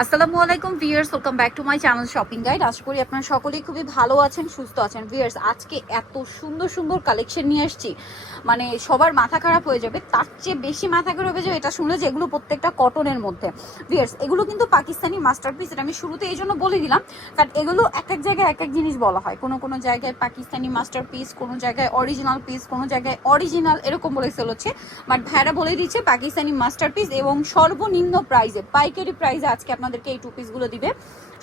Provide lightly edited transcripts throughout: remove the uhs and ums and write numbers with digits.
আসসালামু আলাইকুম viewers, welcome back to my channel shopping guide. আশা করি আপনারা সকলেই খুবই ভালো আছেন, সুস্থ আছেন। ভিউয়ার্স, আজকে এত সুন্দর সুন্দর কালেকশন নিয়ে আসছি, মানে সবার মাথা খারাপ হয়ে যাবে। তার চেয়ে বেশি মাথা খারাপ হয়ে যাবে এটা শুনলে যে এগুলো প্রত্যেকটা কটনের মধ্যে। ভিউয়ার্স, এগুলো কিন্তু পাকিস্তানি মাস্টারপিস। এটা আমি শুরুতে এই জন্য বলে দিলাম, কারণ এগুলো এক এক জায়গায় এক এক জিনিস বলা হয়। কোনো কোনো জায়গায় পাকিস্তানি মাস্টারপিস, কোনো জায়গায় অরিজিনাল পিস, কোনো জায়গায় অরিজিনাল এরকম বলে সেল হচ্ছে। বাট ভাইরা বলে দিচ্ছে পাকিস্তানি মাস্টারপিস এবং সর্বনিম্ন প্রাইসে, পাইকারি প্রাইসে আজকে আপনাদেরকে এই টু পিসগুলো দিবে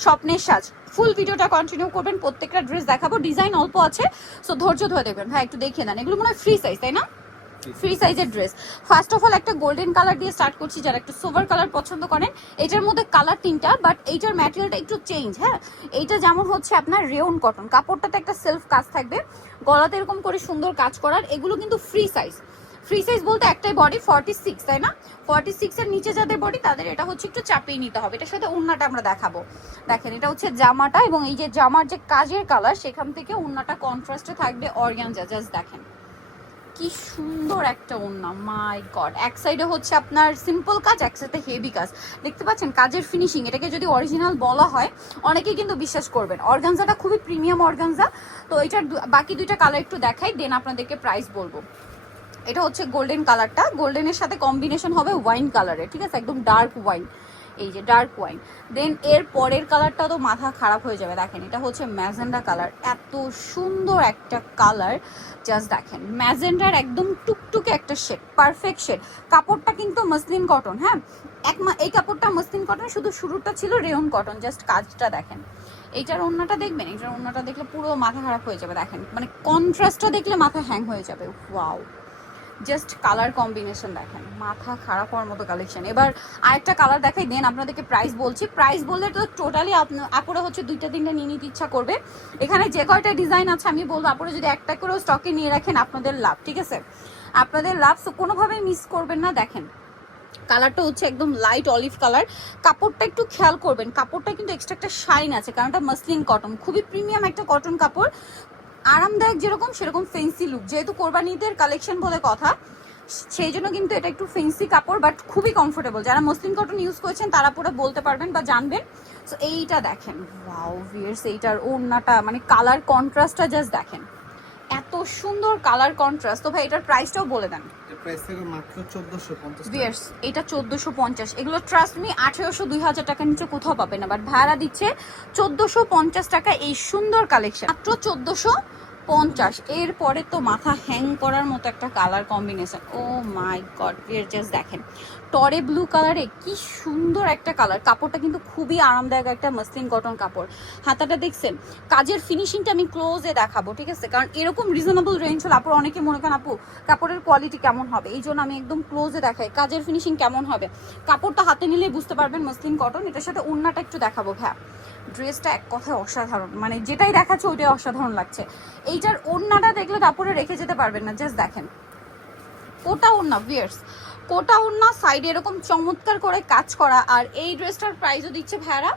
স্বপ্নের সাজ। ফুল ভিডিওটা কন্টিনিউ করবেন, প্রত্যেকটা ড্রেস দেখাবো, ডিজাইন অল্প আছে, সো ধৈর্য ধরে দেখবেন। ভাই একটু দেখিয়ে দেন, এগুলো মনে হয় ফ্রি সাইজ, তাই না? ফ্রি সাইজের ড্রেস। ফার্স্ট অফ অল একটা গোল্ডেন কালার দিয়ে স্টার্ট করছি, যারা একটু সোভার কালার পছন্দ করেন। এটার মধ্যে কালার তিনটা, বাট এইটার ম্যাটেরিয়ালটা একটু চেঞ্জ। হ্যাঁ, এইটা যেমন হচ্ছে আপনার রেয়ন কটন, কাপড়টাতে একটা সেলফ কাজ থাকবে, গলাতে এরকম করে সুন্দর কাজ করার। এগুলো কিন্তু ফ্রি সাইজ। ফ্রি সাইজ বলতে একটাই বডি 46, তাই না? 46 এর নিচে যাদের বডি তাদের এটা হচ্ছে একটু চাপিয়ে নিতে হবে। এটার সাথে ওড়নাটা আমরা দেখাবো। দেখেন, এটা হচ্ছে জামাটা, এবং এই যে জামার যে কাজের কালার সেখান থেকে ওড়নাটা কন্ট্রাস্টে থাকবে অর্গানজা। জাস্ট দেখেন কি সুন্দর একটা ওড়না, মাই গড। এক সাইডে হচ্ছে আপনার সিম্পল কাজ, এক সাইডে হেভি কাজ। দেখতে পাচ্ছেন কাজের ফিনিশিং, এটাকে যদি অরিজিনাল বলা হয় অনেকেই কিন্তু বিশ্বাস করবেন। অর্গানজাটা খুবই প্রিমিয়াম অর্গানজা। তো এটার বাকি দুইটা কালার একটু দেখাই, দেন আপনাদেরকে প্রাইস বলবো। এটা হচ্ছে গোল্ডেন কালারটা, গোল্ডেনের সাথে কম্বিনেশন হবে ওয়াইন কালারের, ঠিক আছে, একদম ডার্ক ওয়াইন, এই যে ডার্ক ওয়াইন। দেন এর পরের কালারটা তো মাথা খারাপ হয়ে যাবে। দেখেন, এটা হচ্ছে ম্যাজেন্ডা কালার, এত সুন্দর একটা কালার। জাস্ট দেখেন, ম্যাজেন্ডার একদম টুকটুকে একটা শেড, পারফেক্ট শেড। কাপড়টা কিন্তু মসলিন কটন। হ্যাঁ, এই কাপড়টা মসলিন কটন, শুধু শুরুটা ছিল রেয়ন কটন। জাস্ট কাজটা দেখেন। এইটার ওড়নাটা দেখবেন, এইটার ওড়নাটা দেখলে পুরো মাথা খারাপ হয়ে যাবে। দেখেন, মানে কন্ট্রাস্টটা দেখলে মাথা হ্যাং হয়ে যাবে। ওয়াও, জাস্ট কালার কম্বিনেশন দেখেন, মাথা খারাপ হওয়ার মতো কালেকশন। এবার আরেকটা কালার দেখাই, দেন আপনাদেরকে প্রাইস বলছি। প্রাইস বললে তো টোটালি আপুরা হচ্ছে দুইটা তিনটা নিয়ে নিতে ইচ্ছা করবে। এখানে যে কয়টা ডিজাইন আছে আমি বলবো আপুরা যদি একটা করেও স্টকে নিয়ে রাখেন আপনাদের লাভ, ঠিক আছে, আপনাদের লাভ। সো কোনোভাবেই মিস করবেন না। দেখেন, কালারটা হচ্ছে একদম লাইট অলিভ কালার। কাপড়টা একটু খেয়াল করবেন, কাপড়টা কিন্তু এক্সট্রা একটা শাইন আছে, কারণ এটা মসলিন কটন, খুবই প্রিমিয়াম একটা কটন কাপড়। আরামদায়ক যেরকম সেরকম ফেন্সি লুক, যেহেতু কোরবানিদের কালেকশন বলে কথা, সেই জন্য কিন্তু এটা একটু ফেন্সি কাপড়, বাট খুবই কমফোর্টেবল। যারা মসলিন কটন ইউজ করেছেন তারা পুরো বলতে পারবেন বা জানবেন। সো এইটা দেখেন, ওয়াও ভিউয়ার্স, এইটার ওড়নাটা মানে কালার কন্ট্রাস্টটা জাস্ট দেখেন, এত সুন্দর কালার কন্ট্রাস্ট। তো ভাই এটার প্রাইসটাও বলে দেন। প্রাইস থেকে মাত্র 1450 ভিউয়ার্স, এটা 1450। এগুলো ট্রাস্ট মি 1800 2000 টাকার নিচে কোথাও পাবেন না, বাট ভাড়া দিচ্ছে 1450 টাকা এই সুন্দর কালেকশন, মাত্র 1450। এরপরে তো মাথা হ্যাং করার মতো একটা কালার কম্বিনেশন। ও মাই গড, জাস্ট দেখেন, টরে ব্লু কালারে কি সুন্দর একটা কালার। কাপড়টা কিন্তু খুবই আরামদায়ক একটা মসলিন কটন কাপড়। হাতাটা দেখছেন, কাজের ফিনিশিংটা আমি ক্লোজে দেখাবো, ঠিক আছে, কারণ এরকম রিজনেবল রেঞ্জ হলে আপুর অনেকে মনে করেন আপু কাপড়ের কোয়ালিটি কেমন হবে, এই জন্য আমি একদম ক্লোজে দেখাই কাজের ফিনিশিং কেমন হবে। কাপড়টা হাতে নিলে বুঝতে পারবেন মসলিন কটন। এটার সাথে ওড়নাটা একটু দেখাবো। হ্যাঁ, ড্রেসটা এক কথায় অসাধারণ, মানে যেটাই দেখাচ্ছে ওইটাই অসাধারণ লাগছে। এইটার ওড়নাটা দেখলে কাপড়ে রেখে যেতে পারবেন না। জাস্ট দেখেন, কোটা ওড়না ভিউয়ার্স, কোটা ওড়না, সাইডে এরকম চমৎকার করে কাজ করা। আর এই ড্রেসটার প্রাইসও দিচ্ছে ভাড়া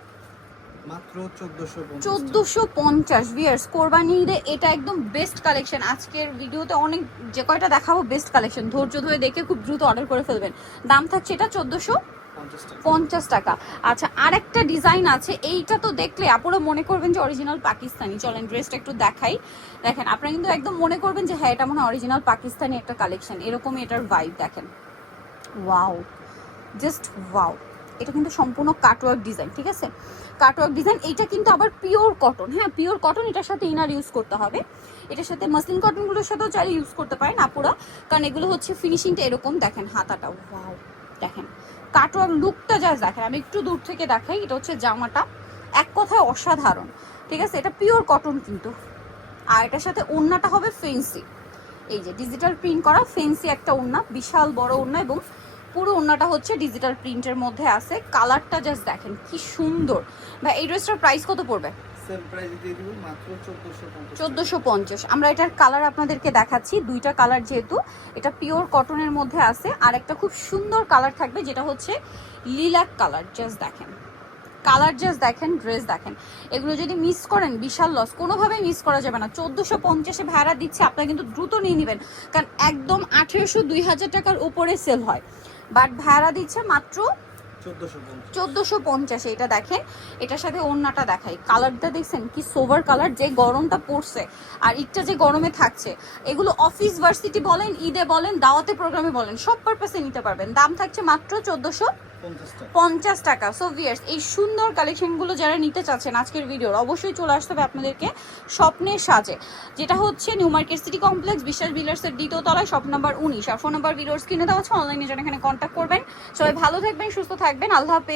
মাত্র 1450 1450। ভিউয়ার্স, কোরবানি ঈদে এটা একদম বেস্ট কালেকশন। আজকের ভিডিওতে অনেক যে কয়টা দেখাবো বেস্ট কালেকশন, ধৈর্য ধরে দেখে খুব দ্রুত অর্ডার করে ফেলবেন। দাম থাকছে এটা 1450 টাকা। আচ্ছা, আরেকটা ডিজাইন আছে, এইটা তো দেখলে আপনারা মনে করবেন যে অরিজিনাল পাকিস্তানি। চলেন ড্রেসটা একটু দেখাই। দেখেন, আপনারা কিন্তু একদম মনে করবেন যে হ্যাঁ এটা মনে হয় অরিজিনাল পাকিস্তানি একটা কালেকশন, এরকমই এটার ভাইব। দেখেন, ওয়াও, জাস্ট ওয়াও। এটা কিন্তু সম্পূর্ণ কাটওয়ার্ক ডিজাইন, ঠিক আছে, কাটওয়ার্ক ডিজাইন। এইটা কিন্তু আবার পিওর কটন। হ্যাঁ, পিওর কটন। এটার সাথে ইনার ইউজ করতে হবে, এটার সাথে মসলিন কটনগুলোর সাথেও চাইলে ইউজ করতে পারেন আপুরা, কারণ এগুলো হচ্ছে ফিনিশিংটা এরকম। দেখেন হাতাটা, ওয়াও, দেখেন কাটওয়ার্ক লুকটা জাস্ট দেখেন। আমি একটু দূর থেকে দেখাই, এটা হচ্ছে জামাটা, এক কথায় অসাধারণ, ঠিক আছে। এটা পিওর কটন কিন্তু। আর এটার সাথে ওড়নাটা হবে ফেন্সি, এই যে ডিজিটাল প্রিন্ট করা ফেন্সি একটা ওড়না, বিশাল বড় ওড়না, এবং পুরো ওড়নাটা হচ্ছে ডিজিটাল প্রিন্টের মধ্যে আছে। কালারটা জাস্ট দেখেন কি সুন্দর। ভাই এই ড্রেসটার প্রাইস কত পড়বে? সেম প্রাইস দিয়ে দিব মাত্র 1450 1450। আমরা এটার কালার আপনাদেরকে দেখাচ্ছি, দুইটা কালার, যেহেতু এটা পিওর কটনের মধ্যে আছে। আর একটা খুব সুন্দর কালার থাকবে যেটা হচ্ছে লিলাক কালার। জাস্ট দেখেন কালার, জাস্ট দেখেন, ড্রেস দেখেন। এগুলো যদি মিস করেন বিশাল লস, কোনোভাবেই মিস করা যাবে না। 1450-এ ভাড়া দিচ্ছে, আপনারা কিন্তু দ্রুত নিয়ে নেবেন, কারণ একদম 1800 2000 টাকার উপরে সেল হয়, বাট ভাড়া দিচ্ছে মাত্র 1450 এটা দেখেন, এটার সাথে ওড়নাটা দেখাই, কালারটা দেখছেন কি সোভার কালার, যে গরমটা পড়ছে আর ইটটা যে গরমে থাকছে, এগুলো অফিস ভার্সিটি বলেন, ঈদে বলেন, দাওয়াতে প্রোগ্রামে বলেন, সব পারপাসে নিতে পারবেন। দাম থাকছে মাত্র 1450 টাকা। সো ভিউয়ার্স, এই সুন্দর কালেকশনগুলো যারা নিতে চাচ্ছেন আজকের ভিডিওর, অবশ্যই চলে আসতে হবে আপনাদেরকে স্বপ্নের সাজে, যেটা হচ্ছে নিউ মার্কেট সিটি কমপ্লেক্স, বিশ্বাস বিল্ডার্সের দ্বিতীয় তলায়, শপ নাম্বার 19। আর ফোন নাম্বার ভিডিওর স্ক্রিনে দেওয়া আছে, অনলাইনে যারা এখানে কন্ট্যাক্ট করবেন। সবাই ভালো থাকবেন, সুস্থ থাকবেন, আল্লাহ হাফেজ।